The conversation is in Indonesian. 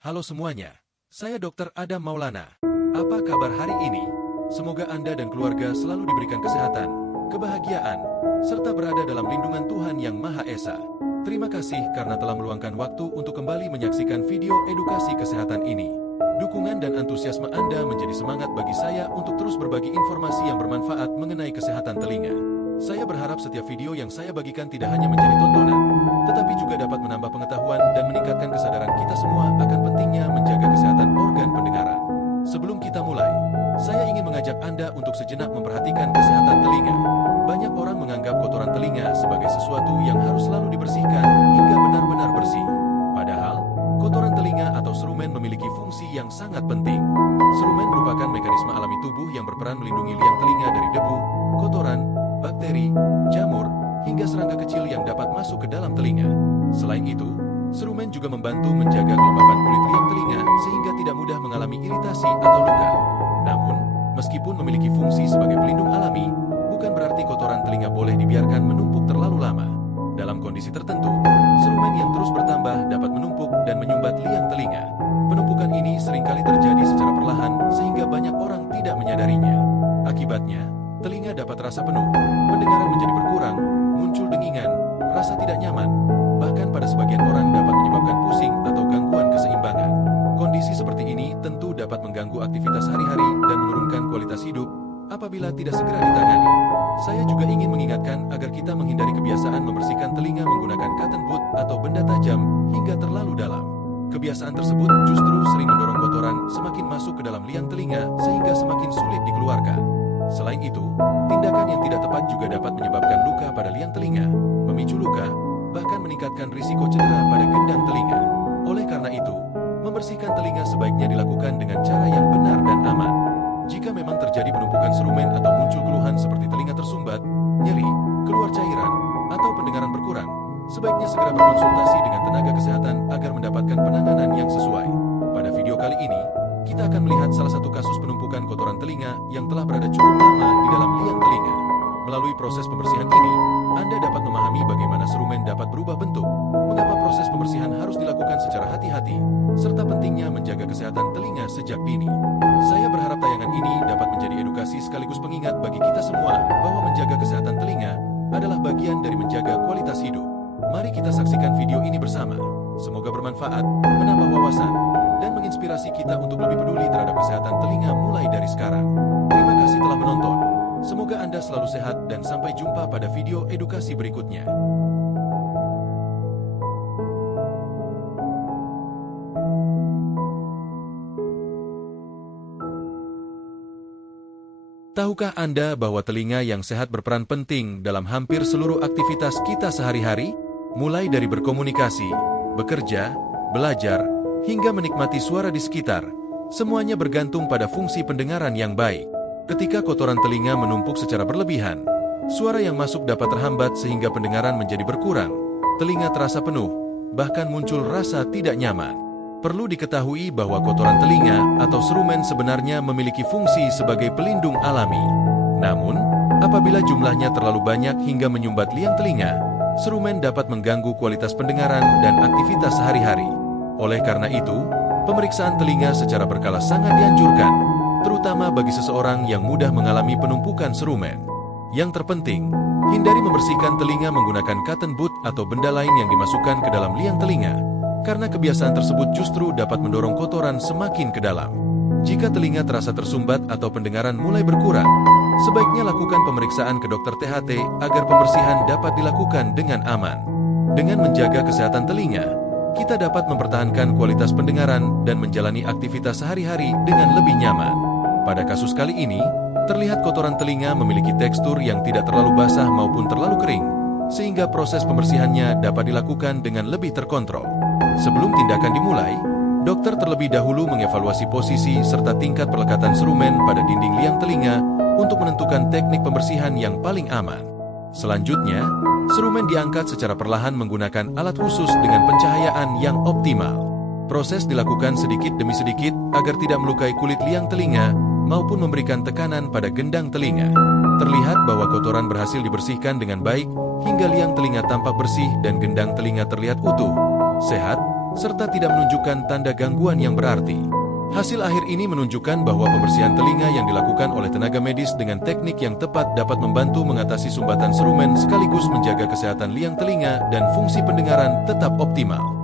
Halo semuanya, saya Dr. Adam Maulana. Apa kabar hari ini? Semoga Anda dan keluarga selalu diberikan kesehatan, kebahagiaan, serta berada dalam lindungan Tuhan Yang Maha Esa. Terima kasih karena telah meluangkan waktu untuk kembali menyaksikan video edukasi kesehatan ini. Dukungan dan antusiasme Anda menjadi semangat bagi saya untuk terus berbagi informasi yang bermanfaat mengenai kesehatan telinga. Saya berharap setiap video yang saya bagikan tidak hanya menjadi tontonan, tetapi juga dapat menambah pengetahuan dan meningkatkan kesadaran kita semua akan pentingnya menjaga kesehatan organ pendengaran. Sebelum kita mulai, saya ingin mengajak Anda untuk sejenak memperhatikan kesehatan telinga. Banyak orang menganggap kotoran telinga sebagai sesuatu yang harus selalu dibersihkan hingga benar-benar bersih. Padahal, kotoran telinga atau serumen memiliki fungsi yang sangat penting. Serumen merupakan mekanisme alami tubuh yang berperan melindungi liang telinga dari debu, kotoran, bakteri, jamur, hingga serangga kecil yang dapat masuk ke dalam telinga. Selain itu, serumen juga membantu menjaga kelembapan kulit liang telinga sehingga tidak mudah mengalami iritasi atau luka. Namun, meskipun memiliki fungsi sebagai pelindung alami, bukan berarti kotoran telinga boleh dibiarkan menumpuk terlalu lama. Dalam kondisi tertentu, serumen yang terus bertambah dapat menumpuk dan menyumbat liang telinga. Penumpukan ini seringkali terjadi secara perlahan sehingga banyak orang tidak menyadarinya. Akibatnya, telinga dapat terasa penuh, pendengaran menjadi berkurang, muncul dengingan, rasa tidak nyaman, bahkan pada sebagian orang dapat menyebabkan pusing atau gangguan keseimbangan. Kondisi seperti ini tentu dapat mengganggu aktivitas hari-hari dan menurunkan kualitas hidup apabila tidak segera ditangani. Saya juga ingin mengingatkan agar kita menghindari kebiasaan membersihkan telinga menggunakan cotton bud atau benda tajam hingga terlalu dalam. Kebiasaan tersebut justru sering mendorong kotoran semakin masuk ke dalam liang telinga sehingga semakin sulit dikeluarkan. Selain itu, tindakan yang tidak tepat juga dapat menyebabkan luka pada liang telinga, memicu luka, bahkan meningkatkan risiko cedera pada gendang telinga. Oleh karena itu, membersihkan telinga sebaiknya dilakukan dengan cara yang benar dan aman. Jika memang terjadi penumpukan serumen atau muncul keluhan seperti telinga tersumbat, nyeri, keluar cairan, atau pendengaran berkurang, sebaiknya segera berkonsultasi dengan tenaga kesehatan agar mendapatkan penanganan yang sesuai. Pada video kali ini, kita akan melihat salah satu kasus penumpukan kotoran telinga yang telah berada cukup lama di dalam liang telinga. Melalui proses pembersihan ini, Anda dapat memahami bagaimana serumen dapat berubah bentuk, mengapa proses pembersihan harus dilakukan secara hati-hati, serta pentingnya menjaga kesehatan telinga sejak dini. Saya berharap tayangan ini dapat menjadi edukasi sekaligus pengingat bagi kita semua bahwa menjaga kesehatan telinga adalah bagian dari menjaga kualitas hidup. Mari kita saksikan video ini bersama. Semoga bermanfaat, menambah wawasan, dan menginspirasi kita untuk lebih peduli terhadap kesehatan telinga mulai dari sekarang. Terima kasih telah menonton. Semoga Anda selalu sehat dan sampai jumpa pada video edukasi berikutnya. Tahukah Anda bahwa telinga yang sehat berperan penting dalam hampir seluruh aktivitas kita sehari-hari? Mulai dari berkomunikasi, bekerja, belajar, hingga menikmati suara di sekitar, semuanya bergantung pada fungsi pendengaran yang baik. Ketika kotoran telinga menumpuk secara berlebihan, suara yang masuk dapat terhambat sehingga pendengaran menjadi berkurang, telinga terasa penuh, bahkan muncul rasa tidak nyaman. Perlu diketahui bahwa kotoran telinga atau serumen sebenarnya memiliki fungsi sebagai pelindung alami. Namun, apabila jumlahnya terlalu banyak hingga menyumbat liang telinga, serumen dapat mengganggu kualitas pendengaran dan aktivitas sehari-hari. Oleh karena itu, pemeriksaan telinga secara berkala sangat dianjurkan, terutama bagi seseorang yang mudah mengalami penumpukan serumen. Yang terpenting, hindari membersihkan telinga menggunakan cotton bud atau benda lain yang dimasukkan ke dalam liang telinga, karena kebiasaan tersebut justru dapat mendorong kotoran semakin ke dalam. Jika telinga terasa tersumbat atau pendengaran mulai berkurang, sebaiknya lakukan pemeriksaan ke dokter THT agar pembersihan dapat dilakukan dengan aman. Dengan menjaga kesehatan telinga, kita dapat mempertahankan kualitas pendengaran dan menjalani aktivitas sehari-hari dengan lebih nyaman. Pada kasus kali ini, terlihat kotoran telinga memiliki tekstur yang tidak terlalu basah maupun terlalu kering, sehingga proses pembersihannya dapat dilakukan dengan lebih terkontrol. Sebelum tindakan dimulai, dokter terlebih dahulu mengevaluasi posisi serta tingkat pelekatan serumen pada dinding liang telinga untuk menentukan teknik pembersihan yang paling aman. Selanjutnya, serumen diangkat secara perlahan menggunakan alat khusus dengan pencahayaan yang optimal. Proses dilakukan sedikit demi sedikit agar tidak melukai kulit liang telinga maupun memberikan tekanan pada gendang telinga. Terlihat bahwa kotoran berhasil dibersihkan dengan baik hingga liang telinga tampak bersih dan gendang telinga terlihat utuh, sehat, serta tidak menunjukkan tanda gangguan yang berarti. Hasil akhir ini menunjukkan bahwa pembersihan telinga yang dilakukan oleh tenaga medis dengan teknik yang tepat dapat membantu mengatasi sumbatan serumen sekaligus menjaga kesehatan liang telinga dan fungsi pendengaran tetap optimal.